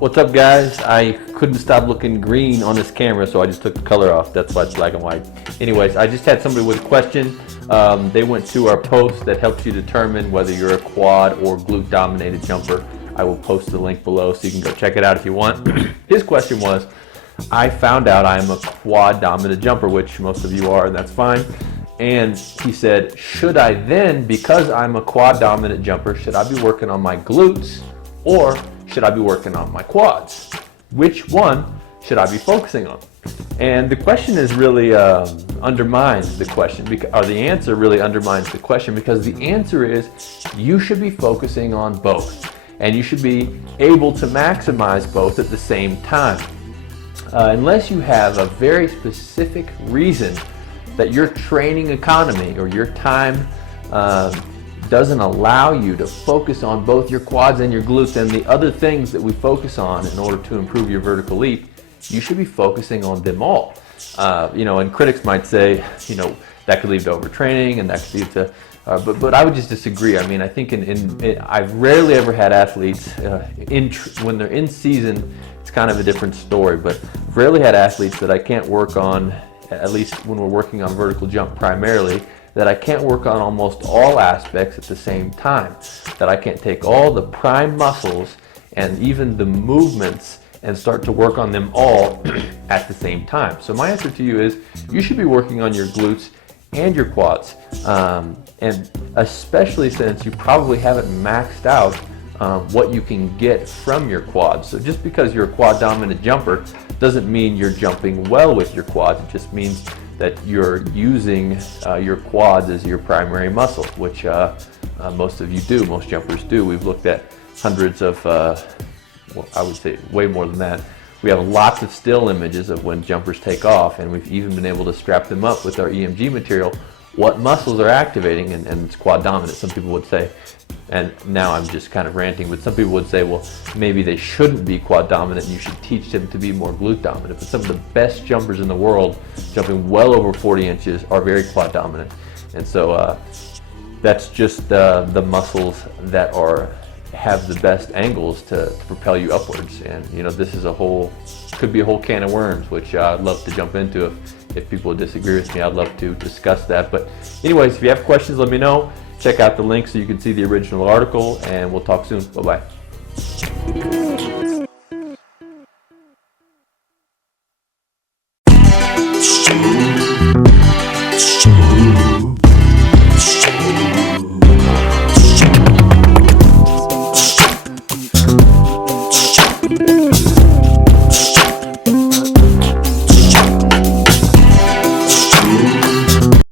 What's up, guys? I couldn't stop looking green on this camera, so I just took the color off. That's why it's black and white. Anyways, I just had somebody with a question. They went to our post that helps you determine whether you're a quad or glute dominated jumper. I will post the link below so you can go check it out if you want. His question was, I found out I'm a quad dominant jumper, which most of you are, and that's fine. And he said, should I then, because I'm a quad dominant jumper, should I be working on my glutes or should I be working on my quads? Which one should I be focusing on? And the question is really undermines the question, or the answer really undermines the question, because the answer is you should be focusing on both, and you should be able to maximize both at the same time. Unless you have a very specific reason that your training economy or your time doesn't allow you to focus on both your quads and your glutes and the other things that we focus on in order to improve your vertical leap, you should be focusing on them all. And critics might say, that could lead to overtraining and that could lead to, but I would just disagree. I mean, I think I've rarely ever had athletes, when they're in season, it's kind of a different story, but I've rarely had athletes that I can't work on, at least when we're working on vertical jump primarily, that I can't work on almost all aspects at the same time, that I can't take all the prime muscles and even the movements and start to work on them all at the same time. So my answer to you is you should be working on your glutes and your quads, and especially since you probably haven't maxed out what you can get from your quads. So just because you're a quad dominant jumper doesn't mean you're jumping well with your quads. It just means that you're using your quads as your primary muscle, which most of you do, most jumpers do. We've looked at hundreds of, I would say way more than that. We have lots of still images of when jumpers take off, and we've even been able to strap them up with our EMG material, what muscles are activating, and it's quad dominant, some people would say. And now I'm just kind of ranting, but some people would say, well, maybe they shouldn't be quad dominant and you should teach them to be more glute dominant. But some of the best jumpers in the world, jumping well over 40 inches, are very quad dominant. And so that's just the muscles that have the best angles to propel you upwards. And this is could be a whole can of worms, which I'd love to jump into. If people disagree with me, I'd love to discuss that. But anyways, if you have questions, let me know. Check out the link so you can see the original article, and we'll talk soon. Bye-bye.